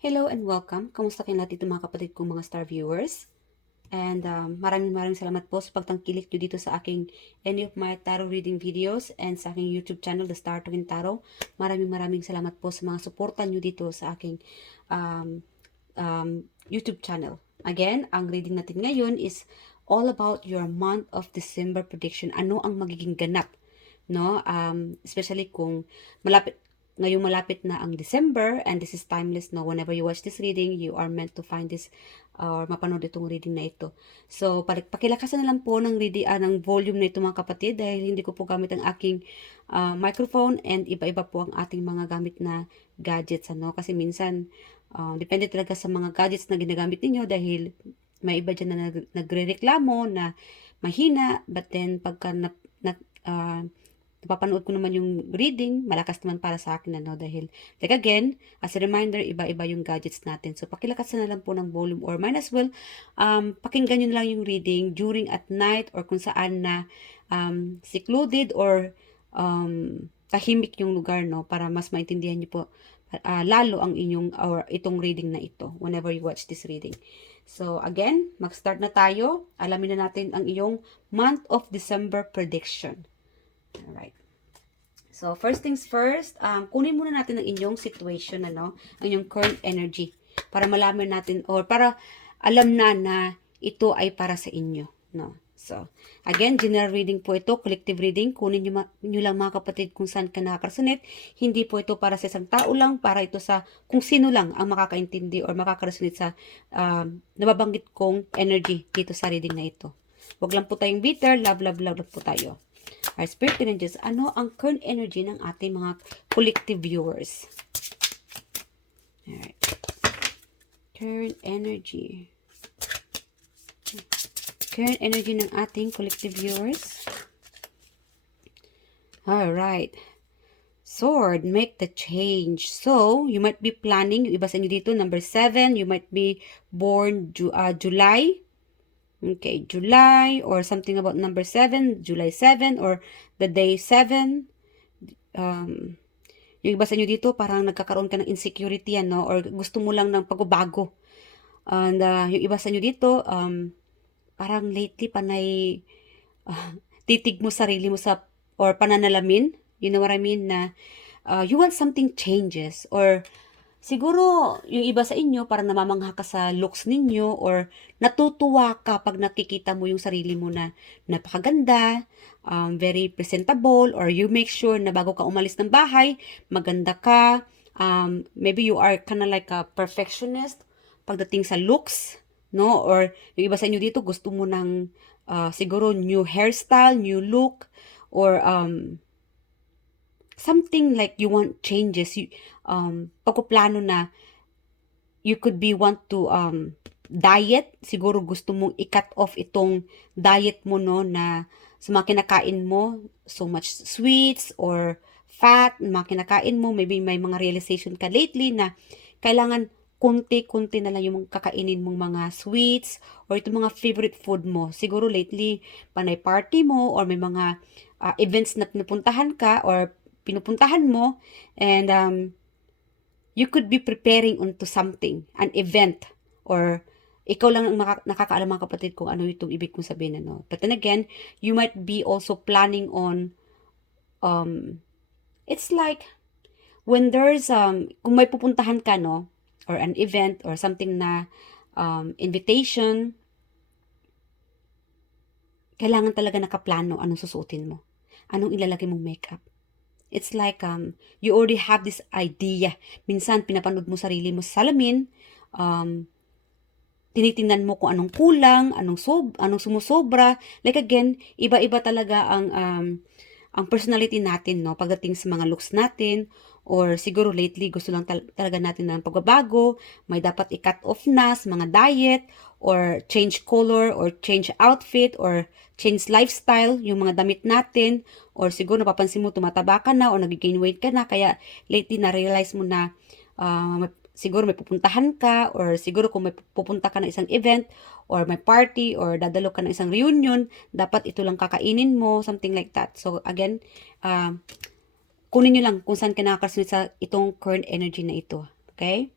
Hello and welcome. Kamusta kayo lahat dito mga kapatid kong mga star viewers? And maraming salamat po sa pagtangkilik nyo dito sa aking any of my tarot reading videos and sa aking YouTube channel, The Star Twin Tarot. Maraming salamat po sa mga suporta nyo dito sa aking um, YouTube channel. Again, ang reading natin ngayon is all about your month of December prediction. Ano ang magiging ganap? No? Especially kung ngayong malapit na ang December, and this is timeless, no? Whenever you watch this reading, you are meant to find this or mapanood itong reading na ito. So, pakilakasan na lang po ng reading, ng volume na ito mga kapatid, dahil hindi ko po gamit ang aking microphone, and iba-iba po ang ating mga gamit na gadgets, ano? Kasi minsan, depende talaga sa mga gadgets na ginagamit ninyo, dahil may iba dyan na nagre-reklamo na mahina, but then pagka napapanood ko naman yung reading, malakas naman para sa akin, ano, dahil, like again, as a reminder, iba-iba yung gadgets natin. So, pakilakasan na lang po ng volume, or might as well, pakinggan nyo na lang yung reading during at night, or kung saan na secluded, or tahimik yung lugar, no, para mas maintindihan nyo po lalo ang inyong, or itong reading na ito, whenever you watch this reading. So, again, mag-start na tayo. Alamin na natin ang iyong month of December prediction. Alright. So, first things first, kunin muna natin ang inyong situation, ano, ang inyong current energy, para malaman natin, or para alam na ito ay para sa inyo, no. So, again, general reading po ito, collective reading. Kunin nyo lang mga kapatid kung saan ka nakaka-resonate. Hindi po ito para sa isang tao lang, para ito sa kung sino lang ang makakaintindi or makaka-resonate sa nababanggit kong energy dito sa reading na ito. Huwag lang po tayong bitter, love po tayo. Our spirit energies, ano ang current energy ng ating mga collective viewers? Alright. Current energy. Current energy ng ating collective viewers. Alright. Sword, make the change. So, you might be planning, yung iba sa inyo dito, number 7, you might be born July. Okay, July, or something about number 7, July 7, or the day 7. Yung iba sa inyo dito, parang nagkakaroon ka ng insecurity, ano, or gusto mo lang ng pagbabago. And yung iba sa inyo dito, parang lately panay titig mo sarili mo sa, or pananalamin, you know what I mean, na you want something changes, or siguro yung iba sa inyo parang namamangha ka sa looks ninyo, or natutuwa ka pag nakikita mo yung sarili mo na napakaganda, very presentable, or you make sure na bago ka umalis ng bahay, maganda ka. Maybe you are kind of like a perfectionist pagdating sa looks, no? Or yung iba sa inyo dito gusto mo ng siguro new hairstyle, new look, or something like you want changes. Pagkuplano na you could be want to diet. Siguro gusto mong i-cut off itong diet mo, no, na sa mga kinakain mo, so much sweets or fat, mga kinakain mo, maybe may mga realization ka lately na kailangan kunti-kunti na lang yung kakainin mong mga sweets or itong mga favorite food mo. Siguro lately, panay party mo or may mga events na pinupuntahan ka or pinupuntahan mo, and you could be preparing onto something, an event, or ikaw lang ang nakakaalam mga kapatid kung ano itong ibig kong sabihin, ano. But then again, you might be also planning on, it's like, when there's, kung may pupuntahan ka, no, or an event, or something na, invitation, kailangan talaga nakaplano anong susuotin mo. Anong ilalagay mong makeup. It's like, you already have this idea. Minsan, pinapanood mo sarili mo sa salamin, tinitingnan mo kung anong kulang, anong sumusobra. Like again, iba-iba talaga ang personality natin, no, pagdating sa mga looks natin, or siguro lately gusto lang talaga natin ng pagbabago, may dapat i-cut off na sa mga diet, or change color, or change outfit, or change lifestyle, yung mga damit natin, or siguro napapansin mo tumataba ka na, or nag-gain weight ka na, kaya lately na-realize mo na siguro may pupuntahan ka, or siguro kung may pupunta ka ng isang event, or may party, or dadalo ka ng isang reunion, dapat ito lang kakainin mo, something like that. So again, kunin nyo lang kung saan ka nakakasunod sa itong current energy na ito. Okay?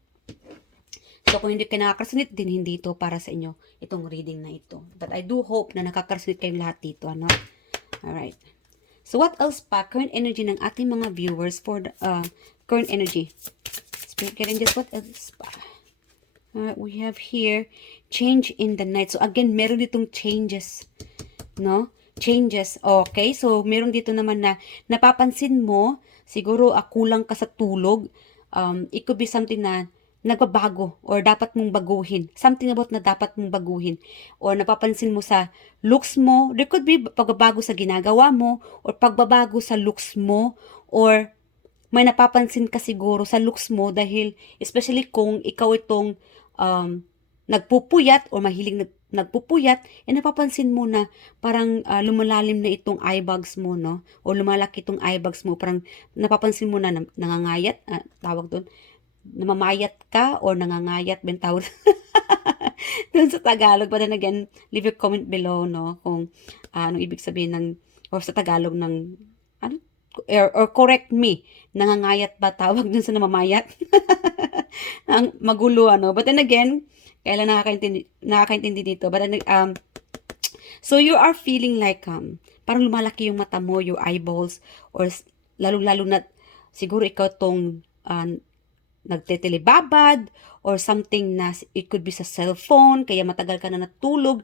So, kung hindi kayo nakaka-resonate din, hindi ito para sa inyo, itong reading na ito. But I do hope na nakaka-resonate kayong lahat dito, ano? Alright. So, what else pa? Current energy ng ating mga viewers for the, current energy. Spirit guide angels, what else pa? We have here, change in the night. So, again, meron ditong changes. No? Changes. Okay. So, meron dito naman na napapansin mo, siguro kulang ka sa tulog. It could be something na nagbabago or dapat mong baguhin. Something about na dapat mong baguhin. Or napapansin mo sa looks mo. There could be pagbabago sa ginagawa mo or pagbabago sa looks mo or may napapansin ka siguro sa looks mo dahil especially kung ikaw itong nagpupuyat or mahilig nagpupuyat, napapansin mo na parang lumalalim na itong eye bags mo, no? O lumalaki itong eye bags mo, parang napapansin mo na nangangayat, tawag doon, namamayat ka or nangangayat, ben tawag doon sa Tagalog. But then again, leave a comment below, no? Kung anong ibig sabihin ng, or sa Tagalog ng, ano, or correct me, nangangayat ba tawag dun sa namamayat? Ang magulo, ano? But then again, kailan nakakaintindi dito. But then, so you are feeling like, parang lumalaki yung mata mo, your eyeballs, or lalo-lalo na, siguro ikaw tong, nagtetelebabad, or something na, it could be sa cellphone, kaya matagal ka na natulog,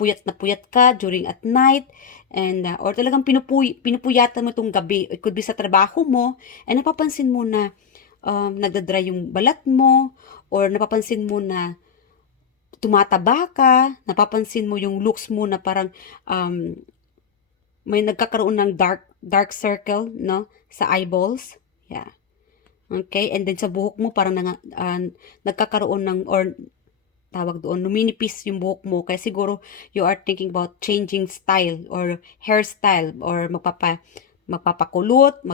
puyat ka during at night, and, or talagang pinupuyatan mo itong gabi, it could be sa trabaho mo, and napapansin mo na, nagdadry yung balat mo, or napapansin mo na tumataba ka, napapansin mo yung looks mo na parang may nagkakaroon ng dark circle, no, sa eyeballs. Yeah. Okay, and then sa buhok mo parang nagkakaroon ng, or tawag doon, numinipis yung buhok mo, kaya siguro you are thinking about changing style or hairstyle, or magpapakulot,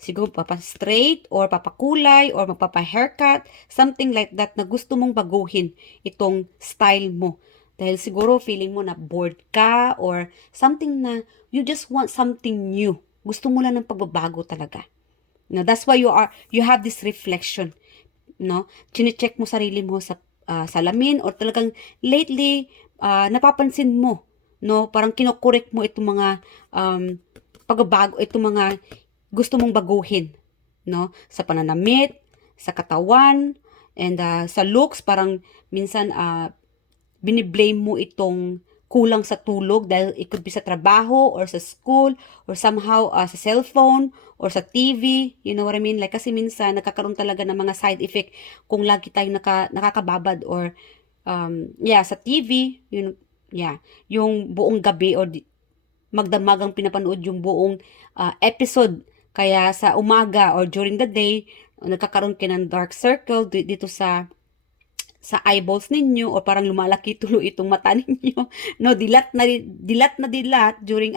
siguro papa-straight or papakulay or magpapa-haircut, something like that na gusto mong baguhin itong style mo. Dahil siguro feeling mo na bored ka or something na you just want something new. Gusto mo lang ng pagbabago talaga. No, that's why you have this reflection. No? Chine-check mo sarili mo sa salamin or talagang lately napapansin mo, no? Parang kinokorek mo itong mga pagbabago, itong mga gusto mong baguhin, no? Sa pananamit, sa katawan, and sa looks, parang minsan biniblame mo itong kulang sa tulog dahil it could be sa trabaho or sa school or somehow sa cellphone or sa TV, you know what I mean? Like kasi minsan nagkakaroon talaga ng mga side effect kung lagi tayong nakakababad or sa TV, yung buong gabi or magdamagang pinapanood yung buong episode. Kaya sa umaga or during the day, nagkakaroon kayo ng dark circle dito sa eyeballs ninyo or parang lumalaki tuloy itong mata ninyo. No, dilat during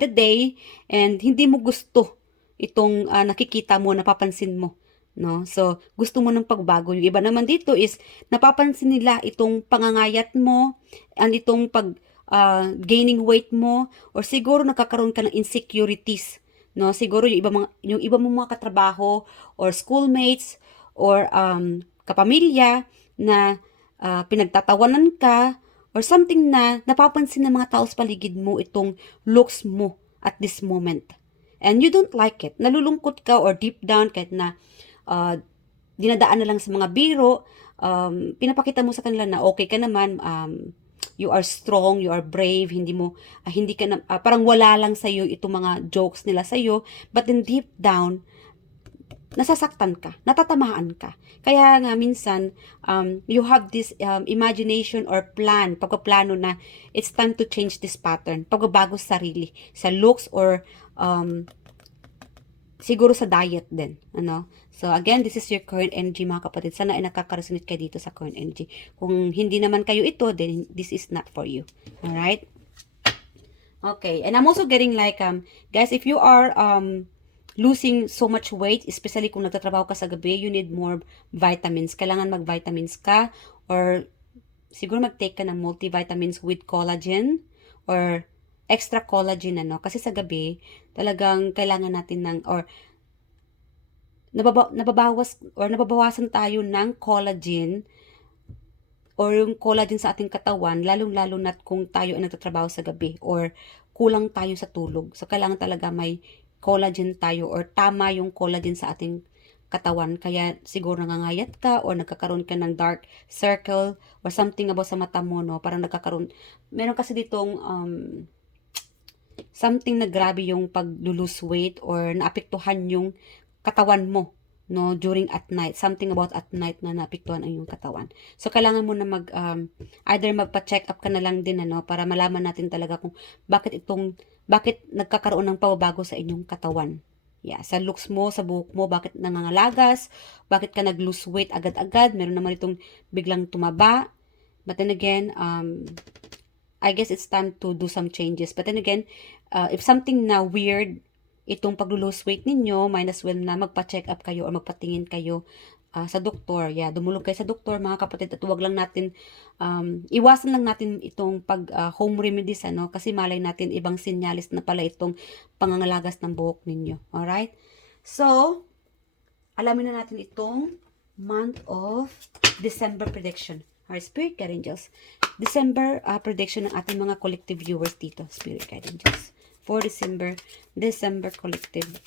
the day, and hindi mo gusto itong nakikita mo, napapansin mo. No? So, gusto mo ng pagbago. Yung iba naman dito is napapansin nila itong pangangayat mo and itong gaining weight mo, or siguro nakakaroon ka ng insecurities. No, siguro yung iba mong mga katrabaho or schoolmates or kapamilya na pinagtatawanan ka or something na napapansin ng mga tao sa paligid mo itong looks mo at this moment. And you don't like it. Nalulungkot ka or deep down kahit na dinadaan na lang sa mga biro, pinapakita mo sa kanila na okay ka naman, you are strong, you are brave, hindi ka na, parang wala lang sa iyo itong mga jokes nila sa iyo, but then deep down nasasaktan ka, natatamaan ka. Kaya nga minsan you have this imagination or pagpaplano na it's time to change this pattern, pagbabago sa sarili, sa looks or siguro sa diet din, ano? So, again, this is your current energy, mga kapatid. Sana ay nakaka-resonate kayo dito sa current energy. Kung hindi naman kayo ito, then this is not for you. Alright? Okay. And I'm also getting like, guys, if you are losing so much weight, especially kung nagtatrabaho ka sa gabi, you need more vitamins. Kailangan mag-vitamins ka, or siguro mag-take ka ng multivitamins with collagen, or extra collagen, ano? Kasi sa gabi, talagang kailangan natin ng, or nababawas or nababawasan tayo ng collagen or yung collagen sa ating katawan, lalong-lalo na't kung tayo ay nagtatrabaho sa gabi or kulang tayo sa tulog. So, kailangan talaga may collagen tayo or tama yung collagen sa ating katawan. Kaya siguro nangangayat ka or nagkakaroon ka ng dark circle or something about sa mata mo, no? Parang nagkakaroon. Meron kasi ditong something na grabe yung pag-lose weight or naapektuhan yung katawan mo, no, during at night. Something about at night na naapektuhan ang yung katawan. So, kailangan mo na either magpa-check up ka na lang din, ano, para malaman natin talaga kung bakit nagkakaroon ng pababago sa inyong katawan. Yeah, sa looks mo, sa buhok mo, bakit nangangalagas, bakit ka nag-lose weight agad-agad, meron naman itong biglang tumaba. But then again, I guess it's time to do some changes. But then again, if something na weird, itong pag-lose weight ninyo, might as well na magpa-check up kayo or magpatingin kayo sa doktor. Yeah, dumulog kayo sa doktor, mga kapatid, at huwag lang natin, iwasan lang natin itong home remedies, ano, kasi malay natin ibang sinyalis na pala itong pangangalagas ng buhok ninyo. Alright? So, alamin na natin itong month of December prediction. Our Spirit Guide Angels. December prediction ng ating mga collective viewers dito. Spirit Guide Angels. For December collective.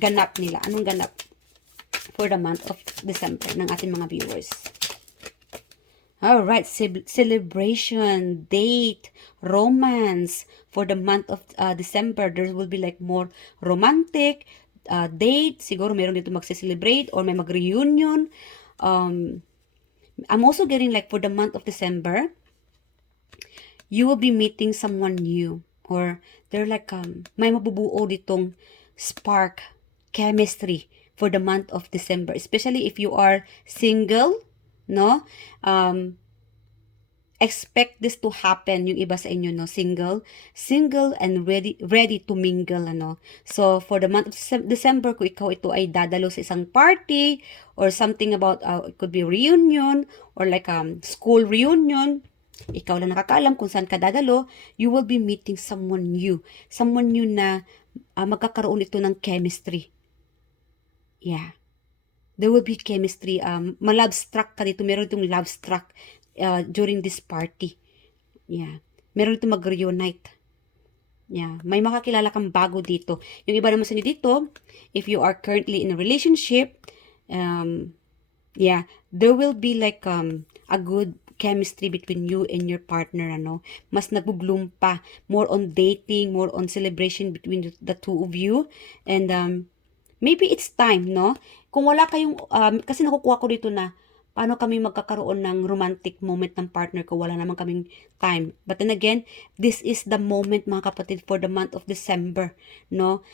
Ganap nila. Anong ganap? For the month of December ng ating mga viewers. Alright. Celebration, date, romance. For the month of December, there will be like more romantic date. Siguro meron dito magse-celebrate or may mag-reunion. I'm also getting like for the month of December, you will be meeting someone new or they're like may mabubuo ditong spark, chemistry for the month of December, especially if you are single, no? Expect this to happen, yung iba sa inyo, no, single and ready to mingle, ano. So for the month of December, kung ikaw ito ay dadalo sa isang party or something about it could be reunion or like school reunion, ikaw lang nakakaalam kung saan ka dadalo, you will be meeting someone new na magkakaroon ito ng chemistry. Yeah, there will be chemistry. Ma-love struck ka dito, meron itong love struck during this party. Yeah. Meron ito mag-reunite. Yeah. May makakilala kang bago dito. Yung iba naman sa inyo dito, if you are currently in a relationship, yeah, there will be like a good chemistry between you and your partner, ano. Mas nagbo-bloom pa. More on dating, more on celebration between the two of you. And maybe it's time, no? Kung wala kayong, kasi nakukuha ko dito na, paano kami magkakaroon ng romantic moment ng partner ko? Wala naman kaming time. But then again, this is the moment, mga kapatid, for the month of December, no?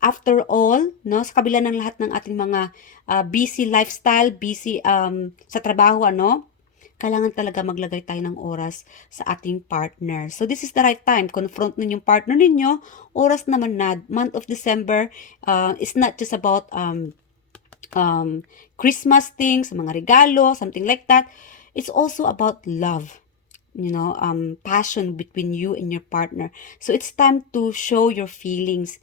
After all, no, sa kabila ng lahat ng ating mga busy lifestyle, busy sa trabaho, ano, kailangan talaga maglagay tayo ng oras sa ating partner. So, this is the right time. Confront ninyong partner ninyo. Oras naman na, month of December is not just about Christmas things, mga regalo, something like that. It's also about love, you know, passion between you and your partner. So it's time to show your feelings,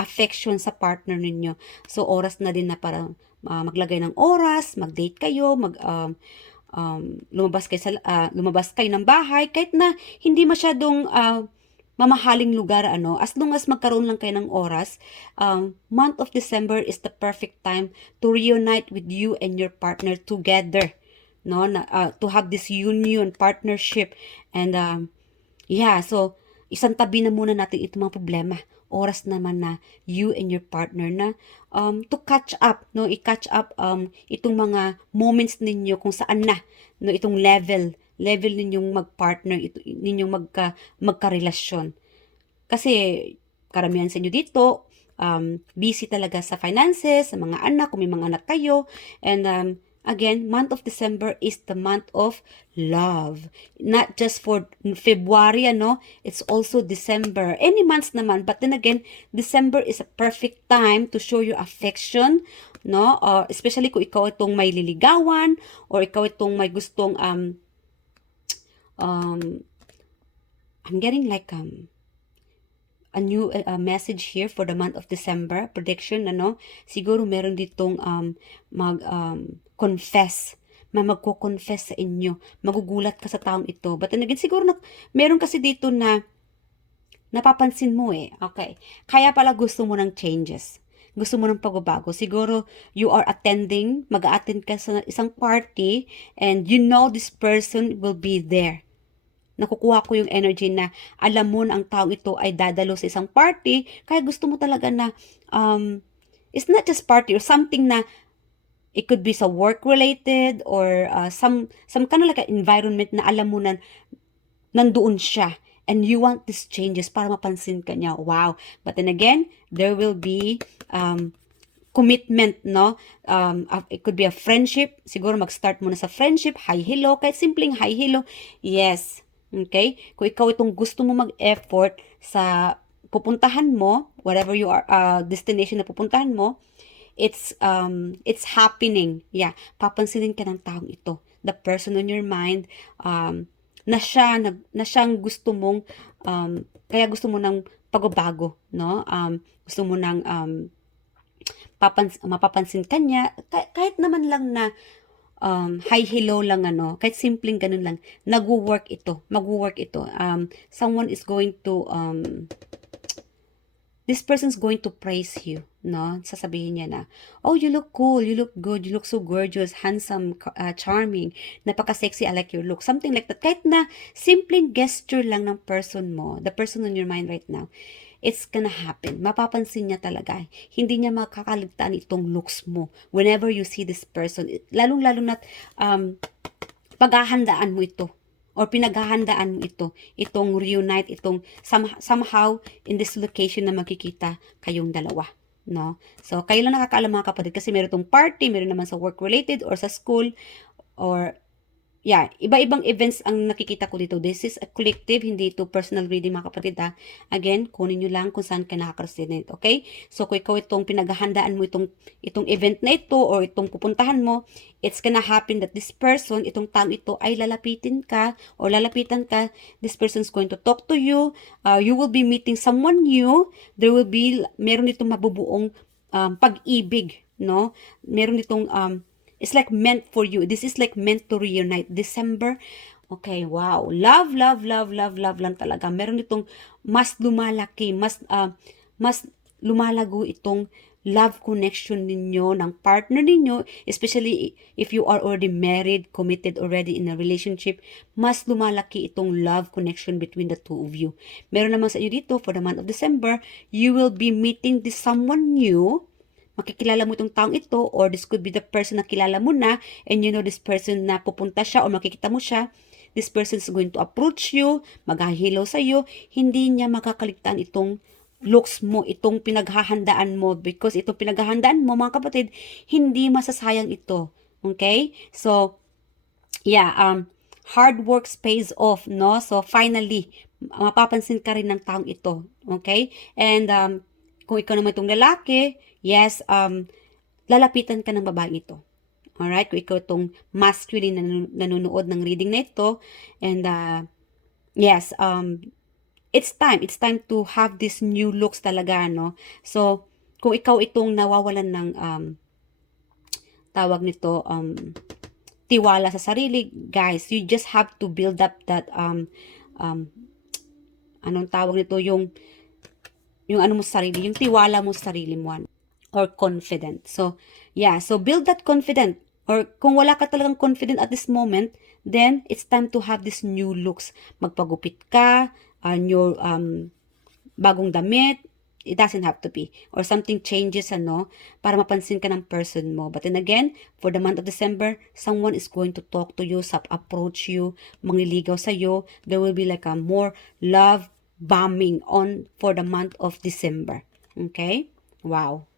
affection sa partner ninyo. So oras na din na para maglagay ng oras, mag-date kayo, lumabas kayo ng bahay kahit na hindi masyadong mamahaling lugar, ano, as long as magkaroon lang kayo ng oras, month of December is the perfect time to reunite with you and your partner together, no, to have this union, partnership, and yeah, so isang tabi na muna natin itong mga problema. Oras naman na you and your partner na to catch up, no, i-catch up itong mga moments ninyo kung saan na, no, itong level ninyong mag-partner, ninyong magka-relasyon. Kasi karamihan sa inyo dito, busy talaga sa finances, sa mga anak, kung may mga anak kayo. And again, month of December is the month of love. Not just for February, ano, it's also December. Any months naman, but then again, December is a perfect time to show your affection, no? Especially kung ikaw itong may liligawan or ikaw itong may gustong I'm getting like a new message here for the month of December. Prediction, ano? Siguro meron ditong confess. Magko-confess sa inyo. Magugulat ka sa taong ito. But then again, siguro meron kasi dito na napapansin mo eh. Okay. Kaya pala gusto mo ng changes. Gusto mo ng pagbabago. Siguro you are attending, mag-a-attend ka sa isang party and you know this person will be there. Nakukuha ko yung energy na alam mo na ang taong ito ay dadalo sa isang party, kaya gusto mo talaga na it's not just party or something na it could be sa work related or some kind of like an environment na alam mo na nandoon siya and you want these changes para mapansin ka niya. Wow. But then again, there will be commitment, no? It could be a friendship. Siguro mag-start muna sa friendship, hi-hello, kahit simpleng hi-hello. Yes. Okay? Kung ikaw itong gusto mo mag-effort sa pupuntahan mo, whatever you are, destination na pupuntahan mo, it's happening. Yeah, papansinin ka ng taong ito. The person on your mind, na siyang gusto mong, kaya gusto mo ng pagbabago, no? Gusto mo ng, mapapansin ka niya, kahit naman lang na, hi, hello lang ano, kahit simpleng ganun lang, mag-work ito. Someone is going to, this person's going to praise you, no? Sasabihin niya na, oh, you look cool, you look good, you look so gorgeous, handsome, charming, napaka-sexy, I like your look. Something like that. Kahit na simpleng gesture lang ng person mo, the person on your mind right now, it's gonna happen. Mapapansin niya talaga. Hindi niya makakaligtaan itong looks mo. Whenever you see this person, lalong-lalo na paghahandaan mo ito or pinaghahandaan mo itong reunite, itong somehow in this location na magkikita kayong dalawa. No? So, kayo lang nakakaalam mga kapatid kasi meron itong party, meron naman sa work related or sa school or yeah, iba-ibang events ang nakikita ko dito. This is a collective, hindi ito personal reading mga kapatid ha. Again, kunin nyo lang kung saan ka nakaka-resonate, okay? So, kung ikaw itong pinaghahandaan mo itong event na ito or itong pupuntahan mo, it's gonna happen that this person, itong taong ito ay lalapitan ka. This person's going to talk to you. You will be meeting someone new. Meron itong mabubuong pag-ibig, no? Meron itong it's like meant for you. This is like meant to reunite. December, okay, wow. Love lang talaga. Meron itong mas lumalaki, mas lumalago itong love connection ninyo, ng partner ninyo, especially if you are already married, committed already in a relationship, mas lumalaki itong love connection between the two of you. Meron naman sa iyo dito, for the month of December, you will be meeting this someone new. Makikilala mo itong taong ito or this could be the person na kilala mo na and you know this person na pupunta siya or makikita mo siya. This person is going to approach you, maghahilaw sa iyo. Hindi niya makakaligtaan itong looks mo, itong pinaghahandaan mo because itong pinaghahandaan mo mga kapatid, hindi masasayang ito. Okay? So, yeah, hard work pays off, no? So, finally, mapapansin ka rin ng taong ito. Okay? And, kung ikaw naman itong lalaki, yes, lalapitan ka ng babaeng ito. Alright? Kung ikaw itong masculine na nanonood ng reading na ito, and yes, it's time to have these new looks talaga, no? So, kung ikaw itong nawawalan ng, tawag nito, tiwala sa sarili, guys, you just have to build up that, anong tawag nito, yung ano mo sa sarili, yung tiwala mo sa sarili mo, or confident. So, yeah, so build that confident. Or kung wala ka talagang confident at this moment, then it's time to have these new looks. Magpagupit ka, your bagong damit, it doesn't have to be. Or something changes, para mapansin ka ng person mo. But then again, for the month of December, someone is going to talk to you, approach you, mangliligaw sa'yo. There will be like a more love bombing on for the month of December. Okay? Wow.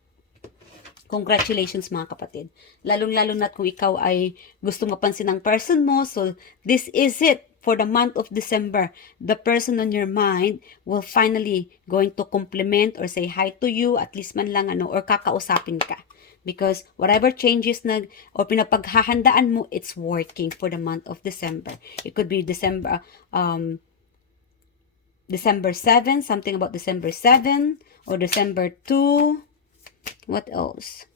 Congratulations mga kapatid. Lalong-lalo na kung ikaw ay gusto mapansin ng person mo. So, this is it for the month of December. The person on your mind will finally going to compliment or say hi to you, at least man lang or kakausapin ka. Because whatever changes or pinapaghahandaan mo, it's working for the month of December. It could be December, December 7, something about December 7 or December 2. What else?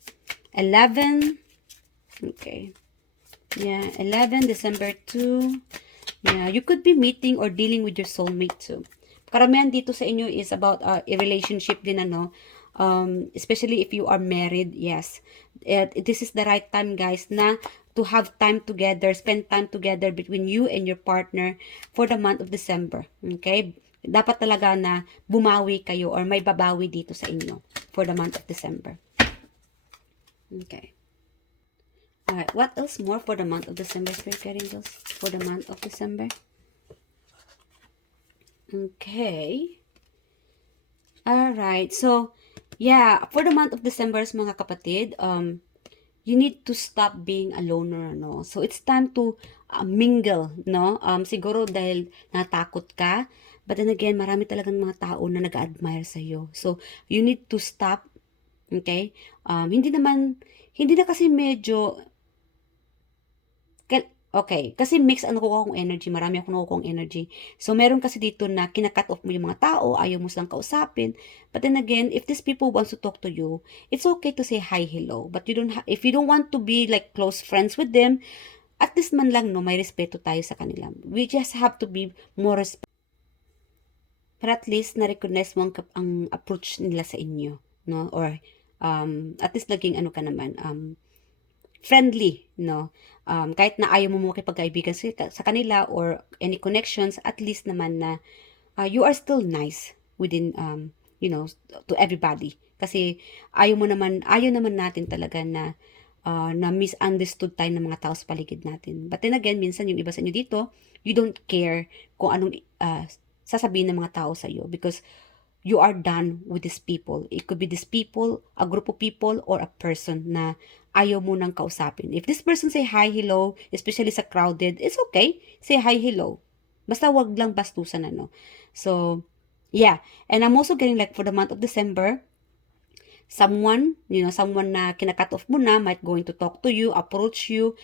11. Okay. Yeah, 11, December 2. Yeah, you could be meeting or dealing with your soulmate too. Karamihan dito sa inyo is about a relationship din, ano. Especially if you are married, yes. This is the right time, guys, na to have time together, spend time together between you and your partner for the month of December. Okay? Dapat talaga na bumawi kayo or may babawi dito sa inyo for the month of December. Okay. Alright, what else more for the month of December, Spirit Guide Angels? For the month of December? Okay. Alright, so, yeah, for the month of December, mga kapatid, you need to stop being a loner, no? So, it's time to mingle, no? Siguro dahil natakot ka, but then again, marami talagang mga tao na nag-admire sa'yo. So, you need to stop, okay? Hindi na kasi medyo, okay, kasi mix ano ko akong energy, marami akong nakukuha energy. So, meron kasi dito na kinakat off mo yung mga tao, ayaw mo silang kausapin. But then again, if these people wants to talk to you, it's okay to say hi, hello. But you don't if you don't want to be like close friends with them, at least man lang, no, may respeto tayo sa kanila. We just have to be more respect. But at least, na-recognize mo ang approach nila sa inyo, no? Or, at least naging ano ka naman, friendly, no? Kahit na ayaw mo makipagkaibigan sa kanila or any connections, at least naman na you are still nice within, to everybody. Kasi ayaw naman natin talaga na na misunderstood tayo ng mga tao sa paligid natin. But then again, minsan yung iba sa inyo dito, you don't care kung anong sasabihin ng mga tao sa iyo because you are done with these people. It could be these people, a group of people, or a person na ayaw mo nang kausapin. If this person say hi, hello, especially sa crowded, it's okay. Say hi, hello. Basta wag lang bastusan, ano. So, yeah. And I'm also getting like for the month of December, someone na kinakat off mo na might going to talk to you, approach you,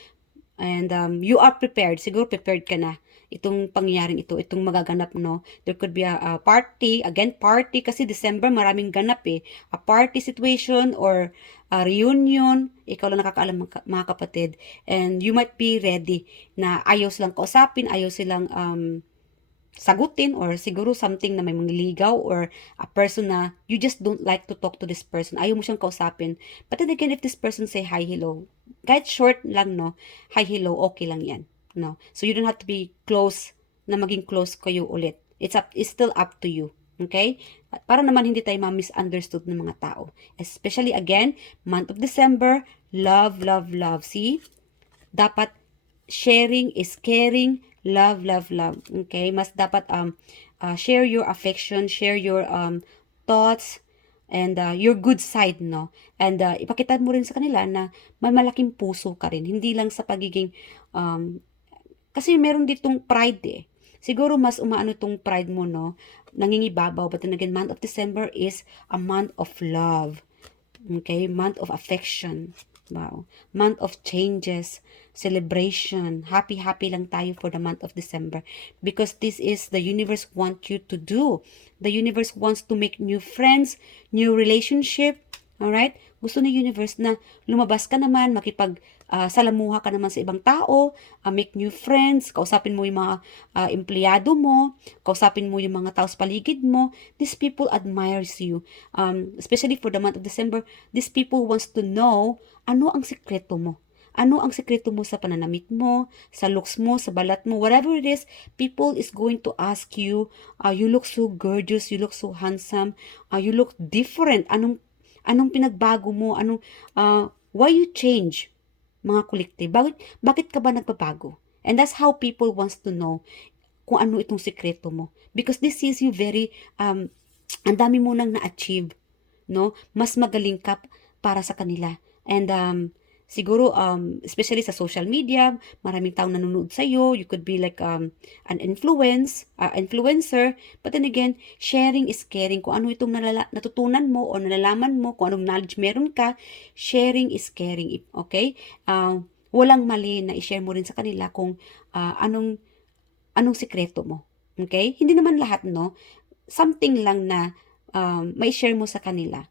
and you are prepared. Siguro prepared ka na itong pangyayaring ito, itong magaganap, no? There could be a party, again, party, kasi December, maraming ganap eh. A party situation or a reunion, ikaw lang nakakaalam mga kapatid. And you might be ready na ayaw silang kausapin, ayaw silang sagutin, or siguro something na may mangliligaw, or a person na you just don't like to talk to this person. Ayaw mo siyang kausapin. But then again, if this person say hi, hello, kahit short lang, no, hi, hello, okay lang yan. No? So, you don't have to be close, na maging close kayo ulit. It's still up to you. Okay? Para naman hindi tayo ma-misunderstood ng mga tao. Especially, again, month of December, love, love, love. See? Dapat, sharing is caring, love, love, love. Okay? Mas dapat, share your affection, share your thoughts, and your good side, no? And ipakita mo rin sa kanila na may malaking puso ka rin. Hindi lang sa pagiging, kasi meron ditong pride eh. Siguro mas umaano tong pride mo, no? Nangingibabaw. But then again, month of December is a month of love. Okay? Month of affection. Wow. Month of changes, celebration. Happy, happy lang tayo for the month of December. Because this is the universe want you to do. The universe wants to make new friends, new relationship. Alright? Gusto ni universe na lumabas ka naman, salamuha ka naman sa ibang tao, make new friends, kausapin mo yung mga empleyado mo, kausapin mo yung mga tao sa paligid mo. These people admires you. Especially for the month of December, these people wants to know ano ang sikreto mo. Ano ang sikreto mo sa pananamit mo, sa looks mo, sa balat mo, whatever it is, people is going to ask you, you look so gorgeous, you look so handsome, you look different. Anong pinagbago mo? Why you change? Mga kulikte, bakit ka ba nagbabago? And that's how people wants to know kung ano itong sikreto mo. Because this is you very, ang dami mo nang na-achieve, no? Mas magaling ka para sa kanila. And, siguro, especially sa social media, maraming taong nanonood sa'yo. You could be like an influencer. But then again, sharing is caring. Kung ano itong natutunan mo o nalalaman mo, kung anong knowledge meron ka, sharing is caring. Okay? Walang mali na i-share mo rin sa kanila kung anong sikreto mo. Okay? Hindi naman lahat, no? something lang na may share mo sa kanila.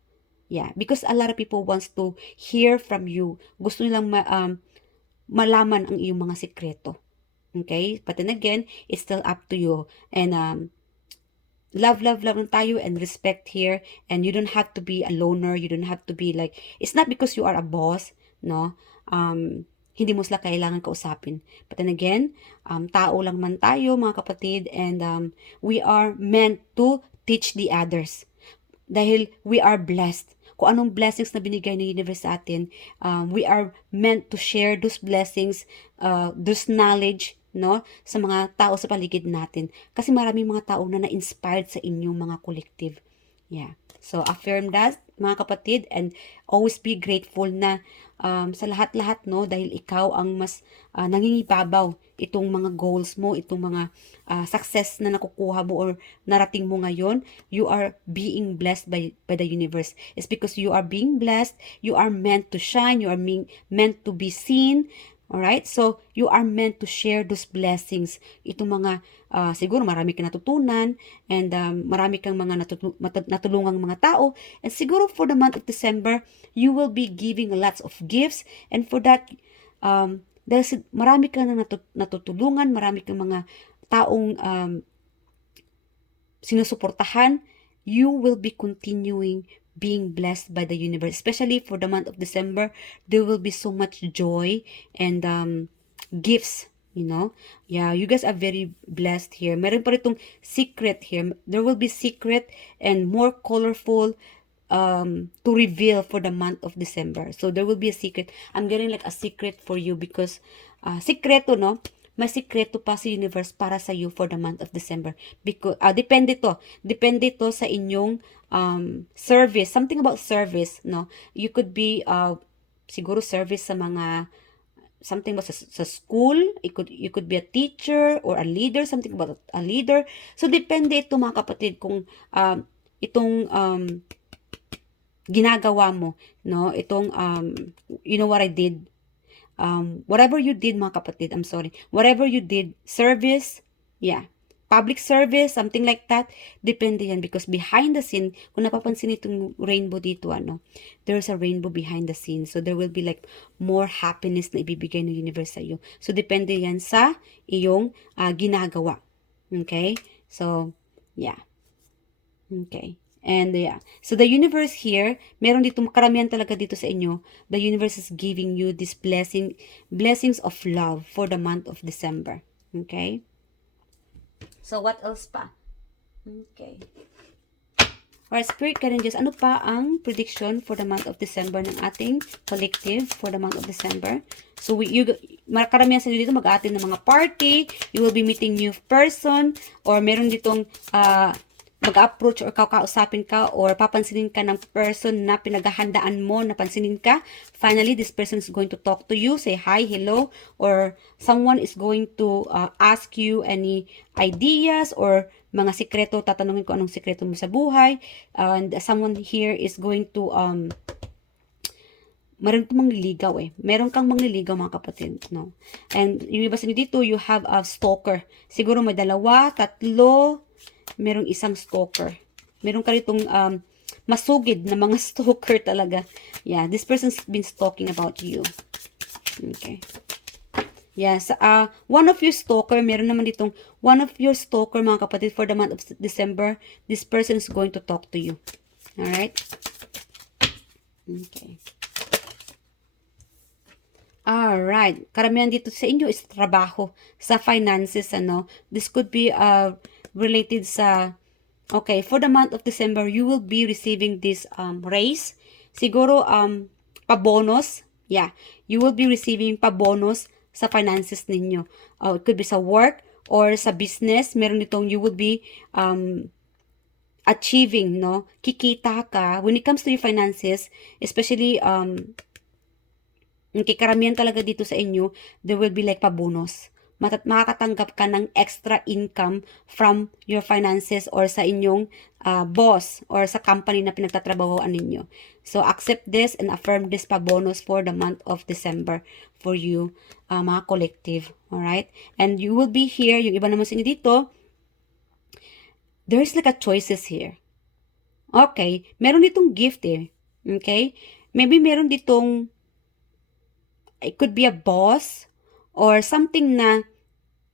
Yeah, because a lot of people wants to hear from you. Gusto nilang malaman ang iyong mga sikreto. Okay? But then again, it's still up to you. And love lang tayo and respect here. And you don't have to be a loner. You don't have to be like, it's not because you are a boss, no? Hindi mo sila kailangan kausapin. But then again, tao lang man tayo, mga kapatid, and we are meant to teach the others. Dahil we are blessed. Kung anong blessings na binigay ng universe sa atin, we are meant to share those blessings, those knowledge, no, sa mga tao sa paligid natin. Kasi maraming mga tao na na-inspired sa inyong mga collective. Yeah. So, affirm that, mga kapatid, and always be grateful na sa lahat-lahat, no, dahil ikaw ang mas nangingibabaw itong mga goals mo, itong mga success na nakukuha mo or narating mo ngayon. You are being blessed by the universe. It's because you are being blessed, you are meant to shine, you are meant to be seen. Alright? So, you are meant to share those blessings. Itong mga, siguro marami kang natutunan and marami kang mga natulungang mga tao. And siguro for the month of December, you will be giving lots of gifts. And for that, dahil marami kang natutulungan, marami kang mga taong sinusuportahan, you will be continuing being blessed by the universe. Especially for the month of December, there will be so much joy and gifts, you know. Yeah, you guys are very blessed here. Meron pa rin itong secret here. There will be secret and more colorful to reveal for the month of December. So there will be a secret. I'm getting like a secret for you because sikreto, no? May sikreto pa sa universe para sa you for the month of December. Because depende to sa inyong service, something about service, no? You could be siguro service sa mga something about sa school, you could be a teacher or a leader, something about a leader. So depende ito, mga kapatid, kung itong ginagawa mo, no? Itong you know what I did, whatever you did, mga kapatid, I'm sorry, whatever you did, service, yeah, public service, something like that, depende yan because behind the scene, kung napapansin itong rainbow dito, there's a rainbow behind the scene, so there will be like more happiness na ibibigay ng universe sa iyo. So depende yan sa iyong ginagawa. Okay? So, yeah. Okay. And yeah, so the universe here, meron dito karamihan talaga dito sa inyo. The universe is giving you this blessings of love for the month of December. Okay? So what else pa? Okay. Alright, Spirit Guardians, ano pa ang prediction for the month of December ng ating collective for the month of December? So karamihan sa inyo dito mag-attend ng mga party, you will be meeting new person, or meron ditong mag-approach or kakausapin ka or papansinin ka ng person na pinaghahandaan mo, napansinin ka. Finally, this person is going to talk to you, say hi, hello, or someone is going to ask you any ideas or mga sikreto, tatanungin ko anong sikreto mo sa buhay. And someone here is going to meron kang mangliligaw Meron kang mangliligaw, mga kapatid, no? And yung iba sa inyo dito, you have a stalker. Siguro may 2, 3, merong isang stalker. Meron ka ritong masugid na mga stalker talaga. Yeah, this person's been stalking about you. Okay. Yes, one of your stalker, meron naman ditong one of your stalker, mga kapatid, for the month of December, this person is going to talk to you. Alright? Okay. Alright. Karamihan dito sa inyo is trabaho, sa finances, This could be related sa, okay, for the month of December, you will be receiving this raise. Siguro, pa-bonus. Yeah, you will be receiving pa-bonus sa finances ninyo. It could be sa work or sa business. Meron ditong you will be achieving, no? Kikita ka. When it comes to your finances, especially, karamihan talaga dito sa inyo, there will be like pa-bonus. Makakatanggap ka ng extra income from your finances or sa inyong boss or sa company na pinagtatrabahoan ninyo. So, accept this and affirm this pa-bonus for the month of December for you, mga collective. Alright? And you will be here, yung iba naman sa inyo dito, there's like a choices here. Okay, meron ditong gift eh. Okay? Maybe meron ditong, it could be a boss or something na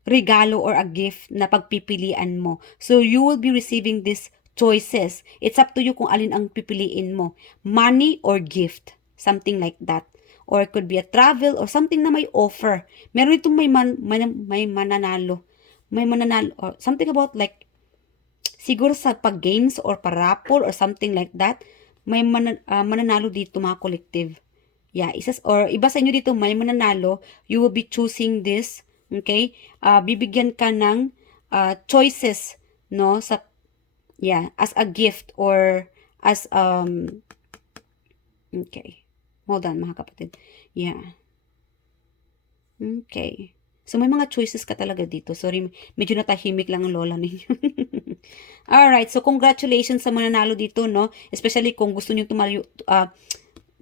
regalo or a gift na pagpipilian mo. So, you will be receiving these choices. It's up to you kung alin ang pipiliin mo. Money or gift. Something like that. Or it could be a travel or something na may offer. Meron itong may mananalo. May mananalo. Or something about like, siguro sa pag-games or parapol or something like that. May mananalo dito mga collective. Yeah, or iba sa inyo dito may mananalo, you will be choosing this, okay? Bibigyan ka ng choices, no? As a gift or as okay. Hold on mga kapatid. Yeah. Okay. So may mga choices ka talaga dito. Sorry, medyo natahimik lang ang lola ninyo. Alright, so congratulations sa mananalo dito, no? Especially kung gusto niyo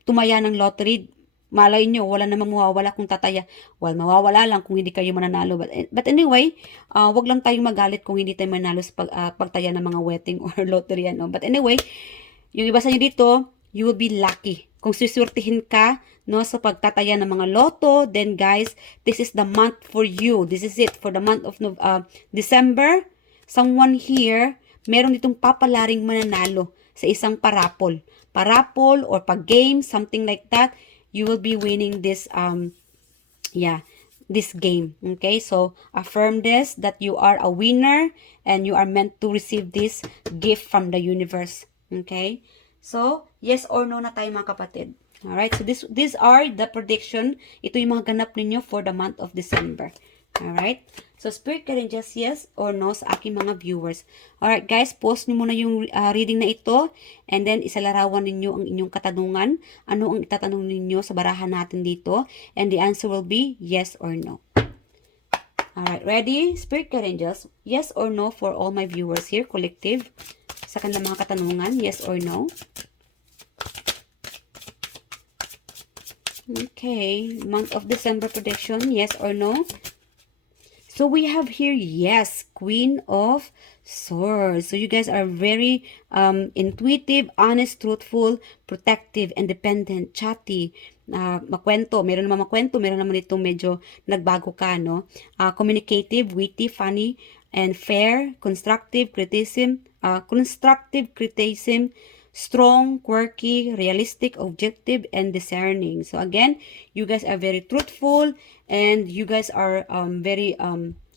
tumaya ng lottery, malay nyo, wala namang mawawala kung tataya. Well, mawawala lang kung hindi kayo mananalo. But anyway, wag lang tayong magalit kung hindi tayo mananalo sa pagtaya ng mga wedding or lottery. No? But anyway, yung iba sa inyo dito, you will be lucky. Kung susurtihin ka no, sa pagtataya ng mga loto, then guys, this is the month for you. This is it for the month of December. Someone here, meron ditong papalaring mananalo sa isang parapol or pag-game, something like that, you will be winning this, this game. Okay, so affirm this, that you are a winner and you are meant to receive this gift from the universe. Okay, so yes or no na tayo mga kapatid. Alright, so these are the prediction. Ito yung mga ganap ninyo for the month of December. Alright? So, Spirit Guide just yes or no sa aking mga viewers. Alright, guys, post nyo muna yung reading na ito. And then, isalarawan ninyo ang inyong katanungan. Ano ang itatanong ninyo sa barahan natin dito. And the answer will be yes or no. Alright, ready? Spirit Guide Angels, yes or no for all my viewers here, collective. Sa kanilang mga katanungan, yes or no. Okay, month of December prediction, yes or no. So we have here, yes, Queen of Swords. So you guys are very intuitive, honest, truthful, protective, independent, chatty, makwento. Meron naman makwento, meron naman itong medyo nagbago ka, no? Communicative, witty, funny, and fair, constructive criticism, strong, quirky, realistic, objective, and discerning. So again, you guys are very truthful and you guys are very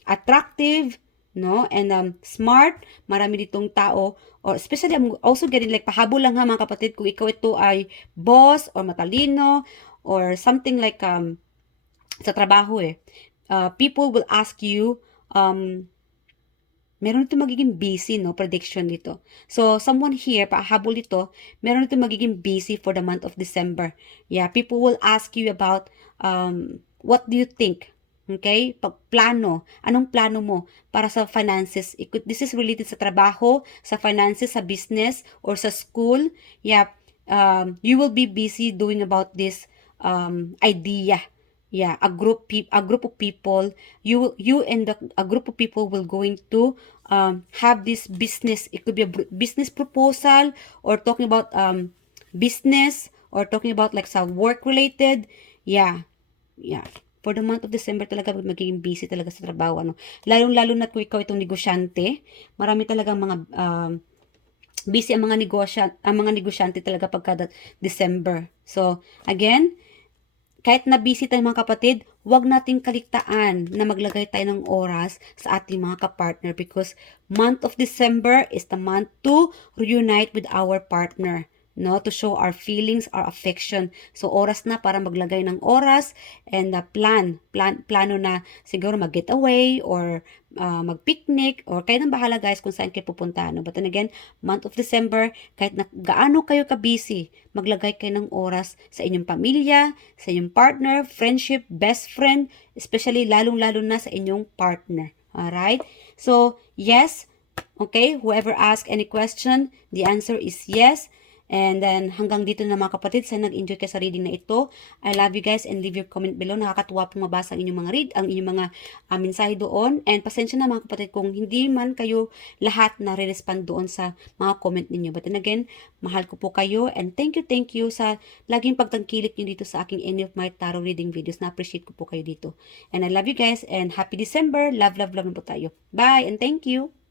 attractive, no? And smart. Marami ditong tao, or especially I'm also getting like pahabol lang ha mga kapatid kung ikaw ito ay boss or matalino or something like sa trabaho eh. People will ask you meron ito magiging busy, no? Prediction dito. So, someone here, pahabol ito, meron ito magiging busy for the month of December. Yeah, people will ask you about, what do you think? Okay? Plano. Anong plano mo para sa finances? This is related sa trabaho, sa finances, sa business, or sa school. Yeah, you will be busy doing about this idea. Yeah, a group of people, you and a group of people will going to have this business. It could be a business proposal or talking about business or talking about like sa work related. Yeah. For the month of December talaga magiging busy talaga sa trabaho, ano. Lalong-lalo na kung ikaw itong negosyante, marami talagang mga busy ang mga negosyante talaga pagka December. So, again, kahit na busy tayo mga kapatid, huwag nating kaligtaan na maglagay tayo ng oras sa ating mga kapartner because month of December is the month to reunite with our partner, no? To show our feelings, our affection. So, oras na para maglagay ng oras and plano na siguro mag-getaway or mag-picnic or kayo nang bahala guys kung saan kayo pupunta. No? But then again, month of December, kahit na gaano kayo ka-busy, maglagay kayo ng oras sa inyong pamilya, sa inyong partner, friendship, best friend, especially lalong-lalo na sa inyong partner. Alright? So, yes, okay, whoever ask any question, the answer is yes. And then, hanggang dito na mga kapatid, sana nag-enjoy ka sa reading na ito. I love you guys and leave your comment below. Nakakatuwa pong mabasa ang inyong mga ang inyong mga mensahe doon. And pasensya na mga kapatid kung hindi man kayo lahat na re-respond doon sa mga comment ninyo. But then again, mahal ko po kayo and thank you sa laging pagtangkilik nyo dito sa aking Any of My Tarot reading videos. Na-appreciate ko po kayo dito. And I love you guys and happy December. Love na po tayo. Bye and thank you.